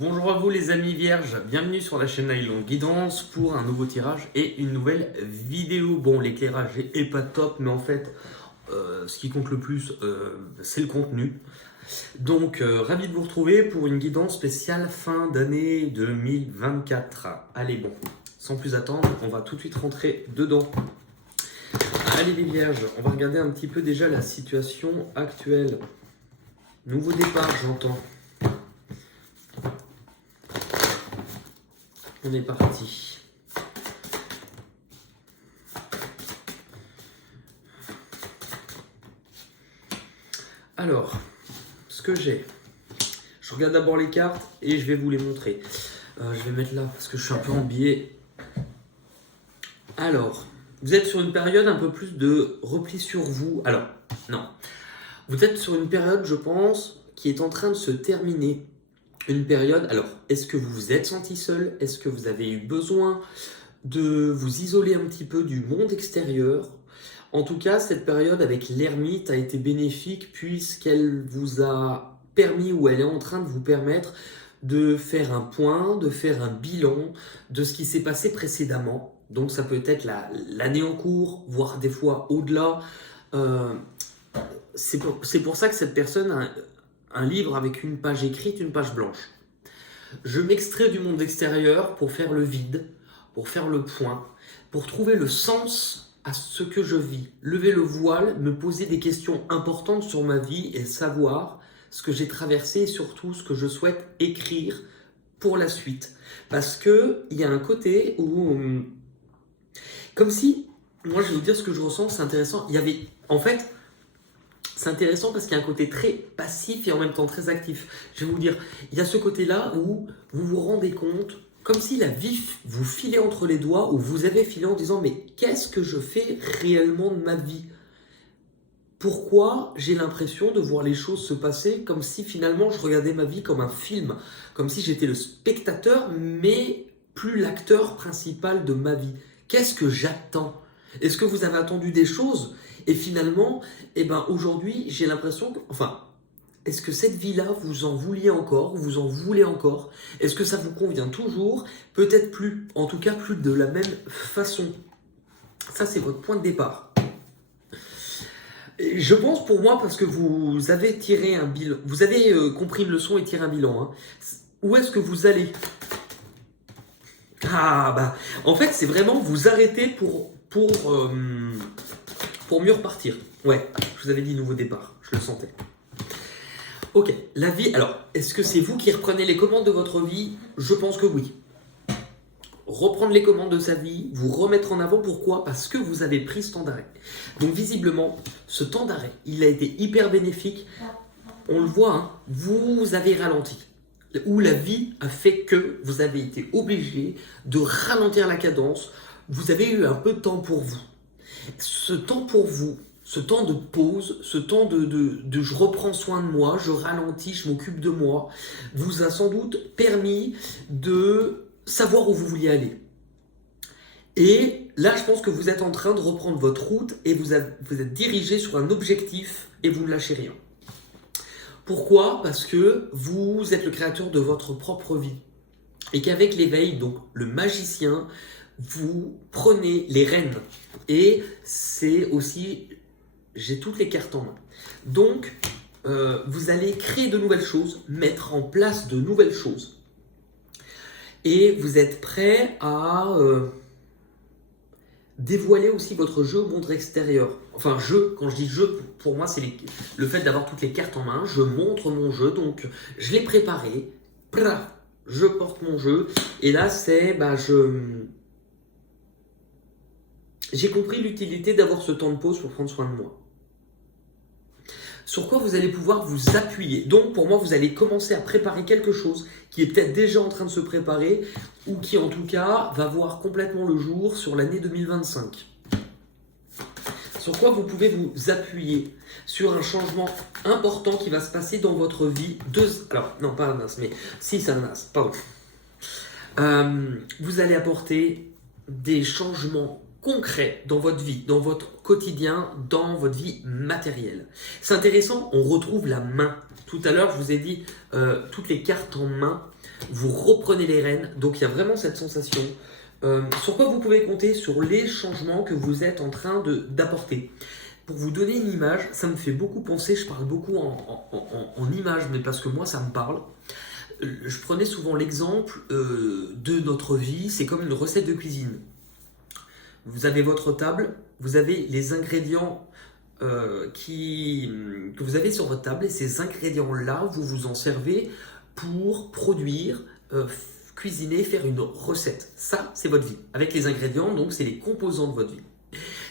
Bonjour à vous les amis vierges, bienvenue sur la chaîne Nylon Guidance pour un nouveau tirage et une nouvelle vidéo. Bon, l'éclairage est pas top, mais en fait, ce qui compte le plus, c'est le contenu. Donc, ravi de vous retrouver pour une guidance spéciale fin d'année 2024. Allez, bon, sans plus attendre, on va tout de suite rentrer dedans. Allez les vierges, on va regarder un petit peu déjà la situation actuelle. Nouveau départ, j'entends. On est parti. Alors, ce que j'ai, je regarde d'abord les cartes et je vais vous les montrer. Je vais mettre là parce que je suis un peu en biais. Alors, vous êtes sur une période un peu plus de repli sur vous. Alors, non. Vous êtes sur une période, je pense, qui est en train de se terminer. Une période, alors, est-ce que vous vous êtes senti seul? Est-ce que vous avez eu besoin de vous isoler un petit peu du monde extérieur? En tout cas, cette période avec l'ermite a été bénéfique puisqu'elle vous a permis ou elle est en train de vous permettre de faire un point, de faire un bilan de ce qui s'est passé précédemment. Donc ça peut être l'année en cours, voire des fois au-delà. C'est pour ça que cette personne a un livre avec une page écrite, une page blanche. Je m'extrais du monde extérieur pour faire le vide, pour faire le point, pour trouver le sens à ce que je vis. Lever le voile, me poser des questions importantes sur ma vie et savoir ce que j'ai traversé et surtout ce que je souhaite écrire pour la suite. Parce qu'il y a un côté où, comme si, moi je vais vous dire ce que je ressens, c'est intéressant. C'est intéressant parce qu'il y a un côté très passif et en même temps très actif. Je vais vous dire, il y a ce côté-là où vous vous rendez compte, comme si la vie vous filait entre les doigts, ou vous avez filé en disant « mais qu'est-ce que je fais réellement de ma vie ?» Pourquoi j'ai l'impression de voir les choses se passer comme si finalement je regardais ma vie comme un film, comme si j'étais le spectateur, mais plus l'acteur principal de ma vie. Qu'est-ce que j'attends? Est-ce que vous avez attendu des choses? Et finalement, aujourd'hui, j'ai l'impression que... est-ce que cette vie-là, vous en vouliez encore? Vous en voulez encore? Est-ce que ça vous convient toujours? Peut-être plus. En tout cas, plus de la même façon. Ça, c'est votre point de départ. Et je pense pour moi, parce que vous avez tiré un bilan, vous avez compris une leçon et tiré un bilan. Hein. Où est-ce que vous allez? En fait, c'est vraiment vous arrêter pour mieux repartir. Ouais, je vous avais dit nouveau départ, je le sentais. Ok, la vie, alors, est-ce que c'est vous qui reprenez les commandes de votre vie? Je pense que oui. Reprendre les commandes de sa vie, vous remettre en avant, pourquoi? Parce que vous avez pris ce temps d'arrêt. Donc visiblement, ce temps d'arrêt, il a été hyper bénéfique. On le voit, hein, vous avez ralenti. Où la vie a fait que vous avez été obligé de ralentir la cadence. Vous avez eu un peu de temps pour vous. Ce temps pour vous, ce temps de pause, ce temps de je reprends soin de moi, je ralentis, je m'occupe de moi, vous a sans doute permis de savoir où vous vouliez aller. Et là, je pense que vous êtes en train de reprendre votre route et vous êtes dirigé sur un objectif et vous ne lâchez rien. Pourquoi? Parce que vous êtes le créateur de votre propre vie. Et qu'avec l'éveil, donc le magicien, vous prenez les rênes. Et c'est aussi, j'ai toutes les cartes en main. Donc, vous allez créer de nouvelles choses, mettre en place de nouvelles choses. Et vous êtes prêt à dévoiler aussi votre jeu au monde extérieur. Enfin, jeu, quand je dis jeu, pour moi, c'est le fait d'avoir toutes les cartes en main. Je montre mon jeu, donc je l'ai préparé. Je porte mon jeu. Et là, c'est, j'ai compris l'utilité d'avoir ce temps de pause pour prendre soin de moi. Sur quoi vous allez pouvoir vous appuyer. Donc, pour moi, vous allez commencer à préparer quelque chose qui est peut-être déjà en train de se préparer ou qui, en tout cas, va voir complètement le jour sur l'année 2025. Sur quoi vous pouvez vous appuyer sur un changement important qui va se passer dans votre vie. Alors, non, pas un as, mais si, c'est un as, pardon. Vous allez apporter des changements concret dans votre vie, dans votre quotidien, dans votre vie matérielle. C'est intéressant, on retrouve la main. Tout à l'heure, je vous ai dit toutes les cartes en main. vous reprenez les rênes. Donc il y a vraiment cette sensation. Sur quoi vous pouvez compter? Sur les changements que vous êtes en train d'apporter. Pour vous donner une image, ça me fait beaucoup penser, je parle beaucoup en images, mais parce que moi ça me parle. Je prenais souvent l'exemple de notre vie, c'est comme une recette de cuisine. Vous avez votre table, vous avez les ingrédients que vous avez sur votre table, et ces ingrédients-là, vous vous en servez pour produire, cuisiner, faire une recette. Ça, c'est votre vie. Avec les ingrédients, donc c'est les composants de votre vie.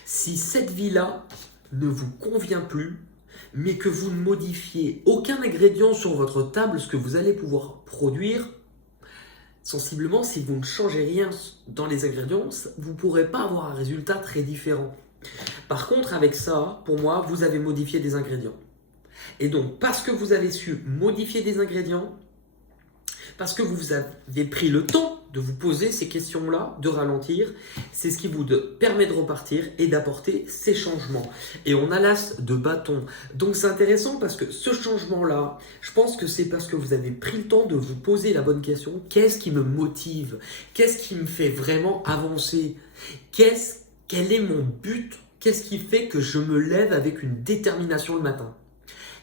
Si cette vie-là ne vous convient plus, mais que vous ne modifiez aucun ingrédient sur votre table, ce que vous allez pouvoir produire, sensiblement, si vous ne changez rien dans les ingrédients, vous ne pourrez pas avoir un résultat très différent. Par contre, avec ça, pour moi, vous avez modifié des ingrédients. Et donc, parce que vous avez su modifier des ingrédients, parce que vous avez pris le temps de vous poser ces questions-là, de ralentir, c'est ce qui vous permet de repartir et d'apporter ces changements. Et on a l'as de bâton. Donc c'est intéressant parce que ce changement-là, je pense que c'est parce que vous avez pris le temps de vous poser la bonne question. Qu'est-ce qui me motive? Qu'est-ce qui me fait vraiment avancer? Quel est mon but? Qu'est-ce qui fait que je me lève avec une détermination le matin?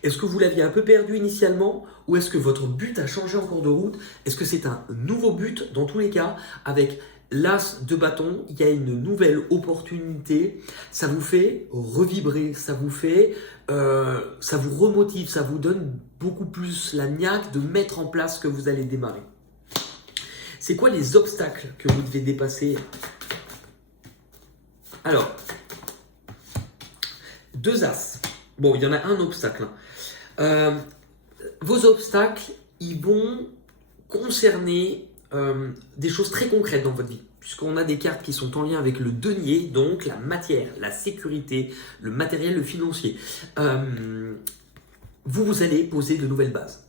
Est-ce que vous l'aviez un peu perdu initialement ou est-ce que votre but a changé en cours de route? Est-ce que c'est un nouveau but? Dans tous les cas, avec l'as de bâton, il y a une nouvelle opportunité. Ça vous fait revibrer, ça vous remotive, ça vous donne beaucoup plus la niaque de mettre en place ce que vous allez démarrer. C'est quoi les obstacles que vous devez dépasser? Alors, 2 as. Bon, il y en a un obstacle. Vos obstacles, ils vont concerner des choses très concrètes dans votre vie, puisqu'on a des cartes qui sont en lien avec le denier, donc la matière, la sécurité, le matériel, le financier. Vous allez poser de nouvelles bases.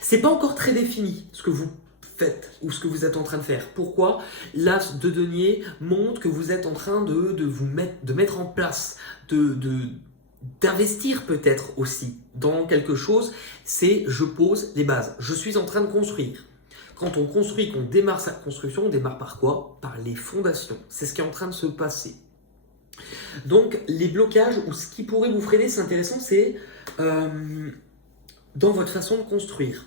C'est pas encore très défini ce que vous faites ou ce que vous êtes en train de faire. Pourquoi? L'as de denier montre que vous êtes en train de mettre en place, d'investir peut-être aussi dans quelque chose. C'est je pose les bases. Je suis en train de construire. Quand on construit, qu'on démarre sa construction, on démarre par quoi? Par les fondations. C'est ce qui est en train de se passer. Donc les blocages ou ce qui pourrait vous freiner, c'est intéressant, c'est dans votre façon de construire.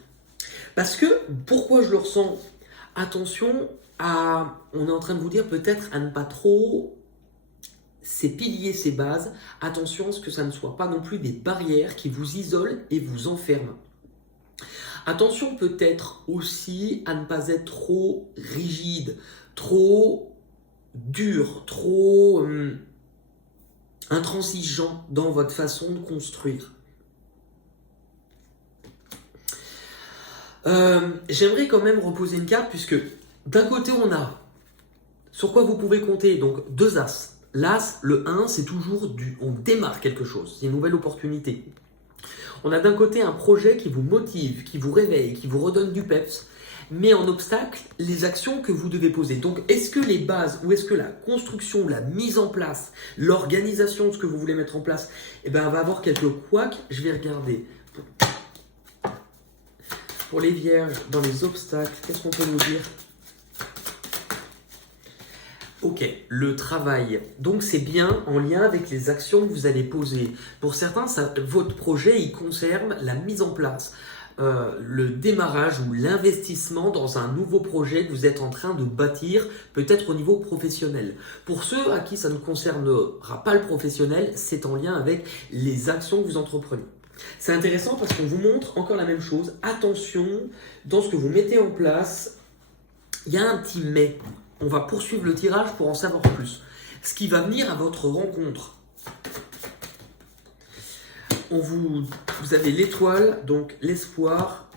Parce que, pourquoi je le ressens? Attention on est en train de vous dire peut-être à ne pas trop ces piliers, ces bases, attention à ce que ça ne soit pas non plus des barrières qui vous isolent et vous enferment. Attention peut-être aussi à ne pas être trop rigide, trop dur, trop intransigeant dans votre façon de construire. J'aimerais quand même reposer une carte puisque d'un côté on a sur quoi vous pouvez compter, donc 2 as. L'as, le 1, c'est toujours on démarre quelque chose, c'est une nouvelle opportunité. On a d'un côté un projet qui vous motive, qui vous réveille, qui vous redonne du peps, mais en obstacle, les actions que vous devez poser. Donc, est-ce que les bases, ou est-ce que la construction, la mise en place, l'organisation de ce que vous voulez mettre en place, va avoir quelques couacs? Je vais regarder. Pour les vierges, dans les obstacles, qu'est-ce qu'on peut nous dire? Ok, le travail. Donc c'est bien en lien avec les actions que vous allez poser. Pour certains, votre projet, il concerne la mise en place, le démarrage ou l'investissement dans un nouveau projet que vous êtes en train de bâtir, peut-être au niveau professionnel. Pour ceux à qui ça ne concernera pas le professionnel, c'est en lien avec les actions que vous entreprenez. C'est intéressant parce qu'on vous montre encore la même chose. Attention, dans ce que vous mettez en place, il y a un petit mais. On va poursuivre le tirage pour en savoir plus. Ce qui va venir à votre rencontre. Vous avez l'étoile, donc l'espoir.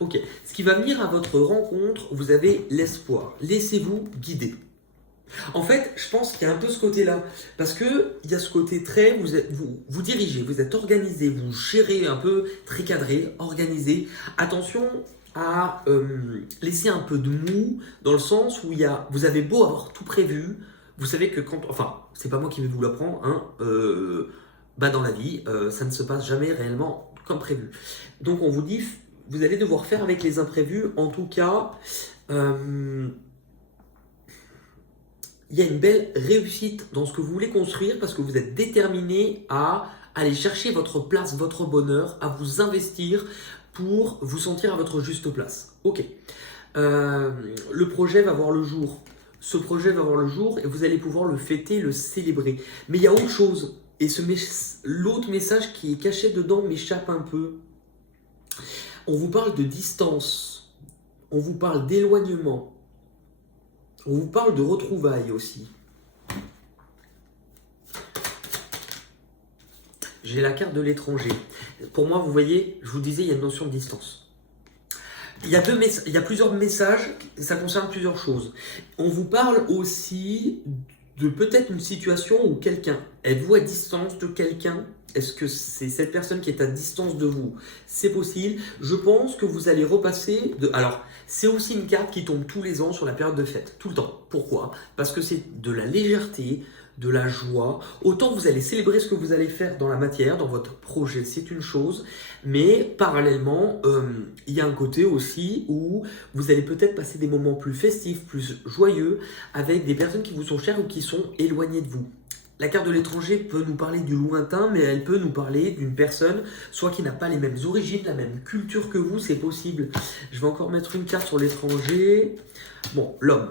Ok. Ce qui va venir à votre rencontre, vous avez l'espoir. Laissez-vous guider. En fait, je pense qu'il y a un peu ce côté-là. Parce qu'il y a ce côté très, vous dirigez, vous êtes organisé, vous gérez un peu, très cadré, organisé. Attention à laisser un peu de mou, dans le sens où vous avez beau avoir tout prévu, vous savez que c'est pas moi qui vais vous l'apprendre, dans la vie, ça ne se passe jamais réellement comme prévu. Donc on vous dit, vous allez devoir faire avec les imprévus. En tout cas, il y a une belle réussite dans ce que vous voulez construire parce que vous êtes déterminé à aller chercher votre place, votre bonheur, à vous investir pour vous sentir à votre juste place. Ok. Le projet va voir le jour. Ce projet va voir le jour et vous allez pouvoir le fêter, le célébrer. Mais il y a autre chose. Et l'autre message qui est caché dedans m'échappe un peu. On vous parle de distance. On vous parle d'éloignement. On vous parle de retrouvailles aussi. J'ai la carte de l'étranger. Pour moi, vous voyez, je vous disais, il y a une notion de distance. Il y a plusieurs messages, ça concerne plusieurs choses. On vous parle aussi de peut-être une situation où quelqu'un, êtes-vous à distance de quelqu'un? Est-ce que c'est cette personne qui est à distance de vous? C'est possible. Je pense que vous allez repasser de... Alors, c'est aussi une carte qui tombe tous les ans sur la période de fête, tout le temps. Pourquoi? Parce que c'est de la légèreté, de la joie. Autant vous allez célébrer ce que vous allez faire dans la matière, dans votre projet, c'est une chose. Mais parallèlement, il y a un côté aussi où vous allez peut-être passer des moments plus festifs, plus joyeux, avec des personnes qui vous sont chères ou qui sont éloignées de vous. La carte de l'étranger peut nous parler du lointain, mais elle peut nous parler d'une personne, soit qui n'a pas les mêmes origines, la même culture que vous, c'est possible. Je vais encore mettre une carte sur l'étranger. Bon, l'homme.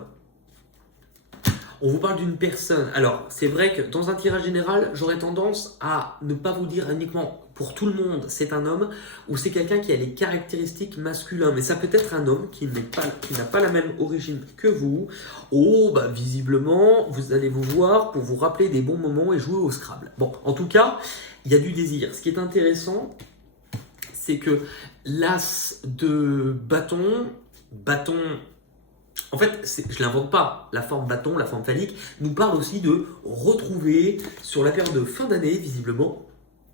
On vous parle d'une personne. Alors, c'est vrai que dans un tirage général, j'aurais tendance à ne pas vous dire uniquement pour tout le monde, c'est un homme, ou c'est quelqu'un qui a les caractéristiques masculines. Mais ça peut être un homme qui n'a pas la même origine que vous. Oh, bah visiblement, vous allez vous voir pour vous rappeler des bons moments et jouer au Scrabble. Bon, en tout cas, il y a du désir. Ce qui est intéressant, c'est que l'as de bâton... En fait, je ne l'invente pas, la forme bâton, la forme phallique, nous parle aussi de retrouver sur la période de fin d'année, visiblement,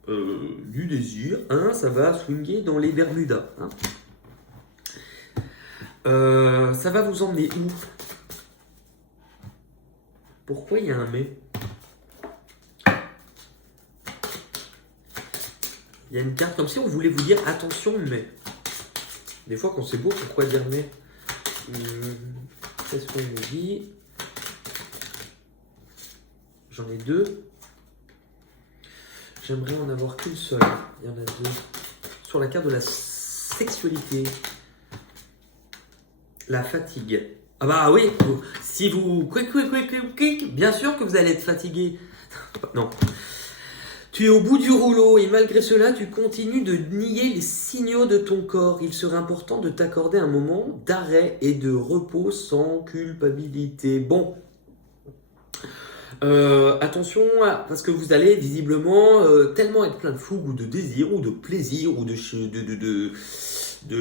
du désir. Hein, ça va swinguer dans les Bermudas. Hein. Ça va vous emmener où? Pourquoi il y a un mais? Il y a une carte comme si on voulait vous dire attention, mais. Des fois, quand c'est beau, pourquoi dire mais? Qu'est-ce qu'on nous dit? J'en ai deux. J'aimerais en avoir qu'une seule. Il y en a deux. Sur la carte de la sexualité. La fatigue. Ah bah oui, si vous... Bien sûr que vous allez être fatigué. Non. Tu es au bout du rouleau et malgré cela, tu continues de nier les signaux de ton corps. Il serait important de t'accorder un moment d'arrêt et de repos sans culpabilité. Bon, attention, parce que vous allez visiblement tellement être plein de fougue ou de désir ou de plaisir ou de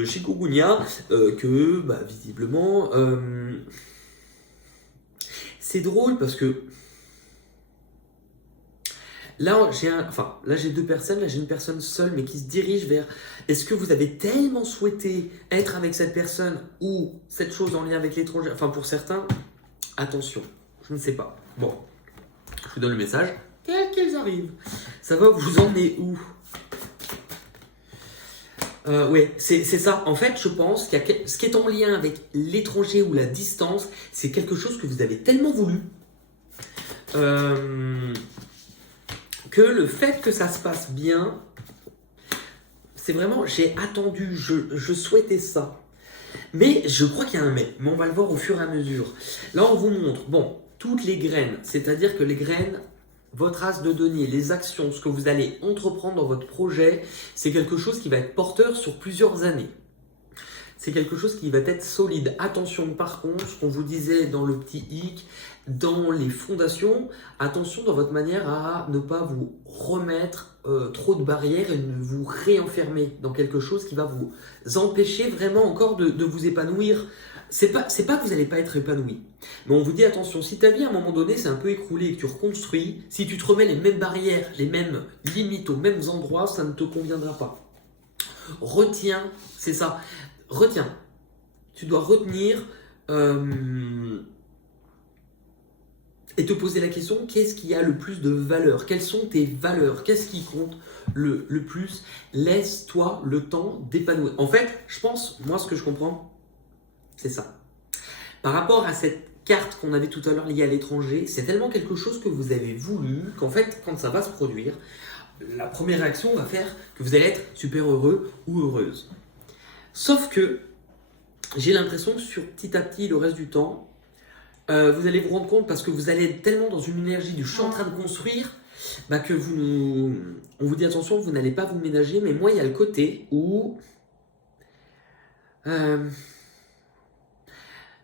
chikungunya que bah, visiblement c'est drôle parce que là, j'ai deux personnes. Là, j'ai une personne seule, mais qui se dirige vers... Est-ce que vous avez tellement souhaité être avec cette personne ou cette chose en lien avec l'étranger? Enfin, pour certains, attention, je ne sais pas. Bon, je vous donne le message. Tel qu'elles arrivent. Ça va vous emmener où? Oui, c'est ça. En fait, je pense qu'il y a ce qui est en lien avec l'étranger ou la distance, c'est quelque chose que vous avez tellement voulu. Que le fait que ça se passe bien, c'est vraiment, j'ai attendu, je souhaitais ça. Mais je crois qu'il y a un mais on va le voir au fur et à mesure. Là, on vous montre, bon, toutes les graines, c'est-à-dire que les graines, votre as de denier, les actions, ce que vous allez entreprendre dans votre projet, c'est quelque chose qui va être porteur sur plusieurs années. C'est quelque chose qui va être solide. Attention par contre, ce qu'on vous disait dans le petit hic, dans les fondations, attention dans votre manière à ne pas vous remettre trop de barrières et ne vous réenfermer dans quelque chose qui va vous empêcher vraiment encore de vous épanouir. C'est pas que vous n'allez pas être épanoui, mais on vous dit attention, si ta vie à un moment donné s'est un peu écroulée et que tu reconstruis, si tu te remets les mêmes barrières, les mêmes limites aux mêmes endroits, ça ne te conviendra pas. Retiens, c'est ça. Retiens, tu dois retenir et te poser la question, qu'est-ce qui a le plus de valeur? Quelles sont tes valeurs? Qu'est-ce qui compte le plus? Laisse-toi le temps d'épanouir. En fait, je pense, moi ce que je comprends, c'est ça. Par rapport à cette carte qu'on avait tout à l'heure liée à l'étranger, c'est tellement quelque chose que vous avez voulu qu'en fait, quand ça va se produire, la première réaction va faire que vous allez être super heureux ou heureuse. Sauf que j'ai l'impression que sur petit à petit, le reste du temps, vous allez vous rendre compte parce que vous allez être tellement dans une énergie du je suis en train de construire que on vous dit attention, vous n'allez pas vous ménager. Mais moi, il y a le côté où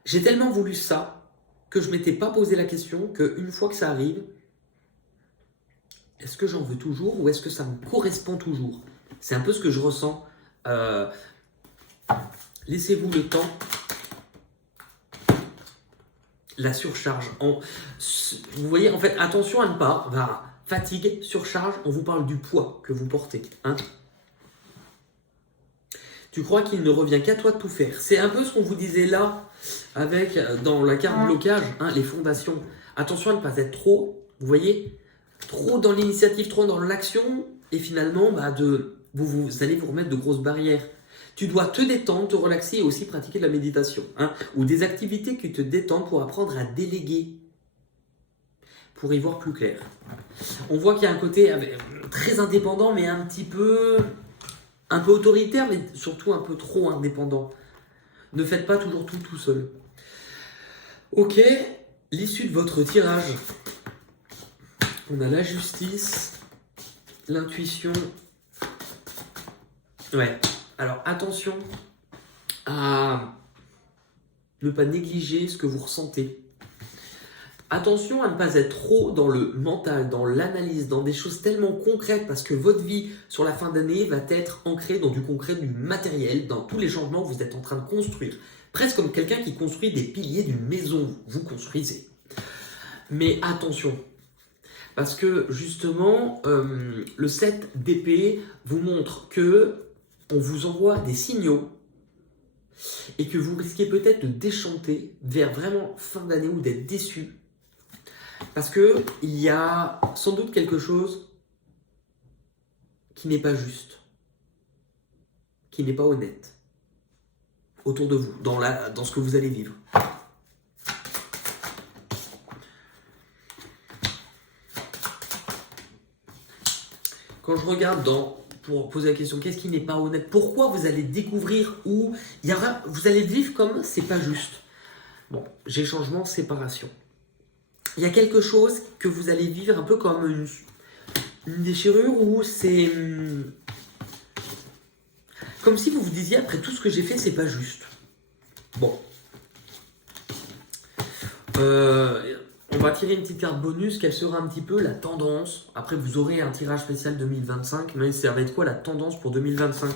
j'ai tellement voulu ça que je m'étais pas posé la question qu'une fois que ça arrive, est-ce que j'en veux toujours ou est-ce que ça me correspond toujours? C'est un peu ce que je ressens. Laissez-vous le temps. La surcharge. Vous voyez, en fait, attention à ne pas. Fatigue, surcharge, on vous parle du poids que vous portez. Hein. Tu crois qu'il ne revient qu'à toi de tout faire. C'est un peu ce qu'on vous disait là, avec dans la carte blocage, hein, les fondations. Attention à ne pas être trop, vous voyez, trop dans l'initiative, trop dans l'action, et finalement, vous allez vous remettre de grosses barrières. Tu dois te détendre, te relaxer et aussi pratiquer de la méditation. Hein, ou des activités qui te détendent pour apprendre à déléguer. Pour y voir plus clair. On voit qu'il y a un côté très indépendant, mais un peu autoritaire, mais surtout un peu trop indépendant. Ne faites pas toujours tout seul. Ok, l'issue de votre tirage. On a la justice, l'intuition. Ouais. Alors attention à ne pas négliger ce que vous ressentez. Attention à ne pas être trop dans le mental, dans l'analyse, dans des choses tellement concrètes parce que votre vie sur la fin d'année va être ancrée dans du concret, du matériel, dans tous les changements que vous êtes en train de construire. Presque comme quelqu'un qui construit des piliers d'une maison, vous construisez. Mais attention, parce que justement, le 7 d'épée vous montre que on vous envoie des signaux et que vous risquez peut-être de déchanter vers vraiment fin d'année ou d'être déçu. Parce qu'il y a sans doute quelque chose qui n'est pas juste, qui n'est pas honnête autour de vous, dans ce que vous allez vivre. Quand je regarde pour poser la question, qu'est-ce qui n'est pas honnête? Pourquoi vous allez découvrir où vous allez vivre comme c'est pas juste? Bon, j'ai changement, séparation. Il y a quelque chose que vous allez vivre un peu comme une déchirure où c'est comme si vous vous disiez après tout ce que j'ai fait, c'est pas juste. Bon. On va tirer une petite carte bonus, quelle sera un petit peu la tendance. Après, vous aurez un tirage spécial 2025, mais ça va être quoi la tendance pour 2025?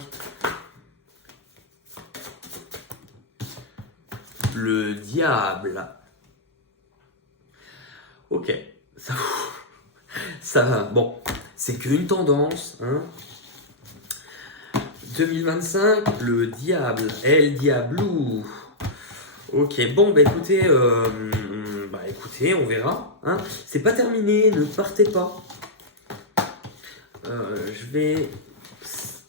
Le diable. Ok, ça va. Bon, c'est qu'une tendance. Hein. 2025, le diable. El Diablou. Ok, bon, écoutez, on verra. Hein. C'est pas terminé, ne partez pas. Je vais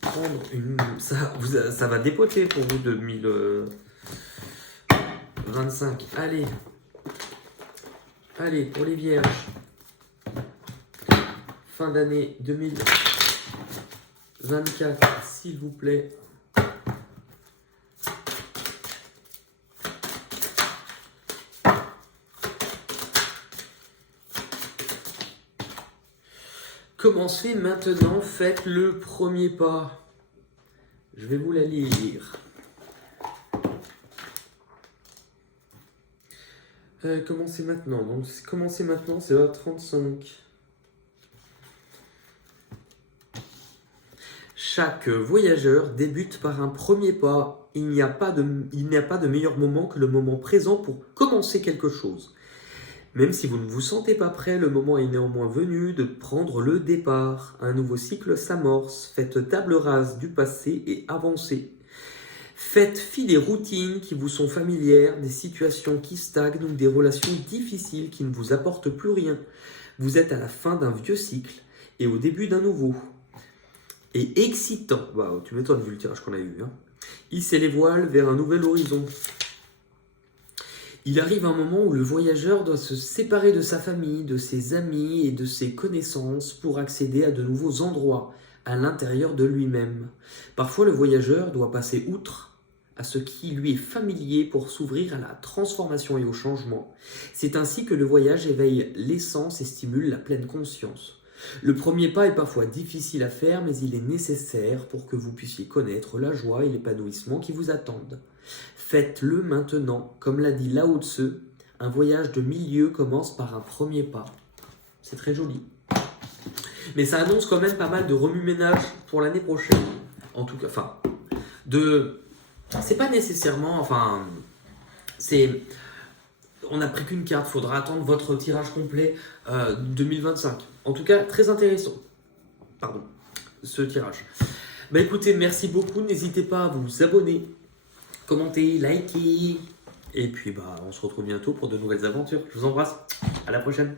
prendre une... Ça va dépoter pour vous 2025. Allez, pour les vierges. Fin d'année 2024, s'il vous plaît. Commencez maintenant, faites le premier pas. Je vais vous la lire. Commencez maintenant. Donc, commencez maintenant, c'est la 35. Chaque voyageur débute par un premier pas. Il n'y a pas de meilleur moment que le moment présent pour commencer quelque chose. Même si vous ne vous sentez pas prêt, le moment est néanmoins venu de prendre le départ. Un nouveau cycle s'amorce. Faites table rase du passé et avancez. Faites fi des routines qui vous sont familières, des situations qui stagnent ou des relations difficiles qui ne vous apportent plus rien. Vous êtes à la fin d'un vieux cycle et au début d'un nouveau. Et excitant. Waouh, tu m'étonnes vu le tirage qu'on a eu. Hein. Hissez les voiles vers un nouvel horizon. Il arrive un moment où le voyageur doit se séparer de sa famille, de ses amis et de ses connaissances pour accéder à de nouveaux endroits à l'intérieur de lui-même. Parfois, le voyageur doit passer outre à ce qui lui est familier pour s'ouvrir à la transformation et au changement. C'est ainsi que le voyage éveille l'essence et stimule la pleine conscience. Le premier pas est parfois difficile à faire, mais il est nécessaire pour que vous puissiez connaître la joie et l'épanouissement qui vous attendent. Faites-le maintenant, comme l'a dit Lao Tse, un voyage de milieu commence par un premier pas. C'est très joli. Mais ça annonce quand même pas mal de remue-ménage pour l'année prochaine. En tout cas, c'est pas nécessairement, on n'a pris qu'une carte, faudra attendre votre tirage complet 2025. En tout cas, très intéressant. Ce tirage. Écoutez, merci beaucoup. N'hésitez pas à vous abonner, commenter, liker. Et puis, on se retrouve bientôt pour de nouvelles aventures. Je vous embrasse. À la prochaine.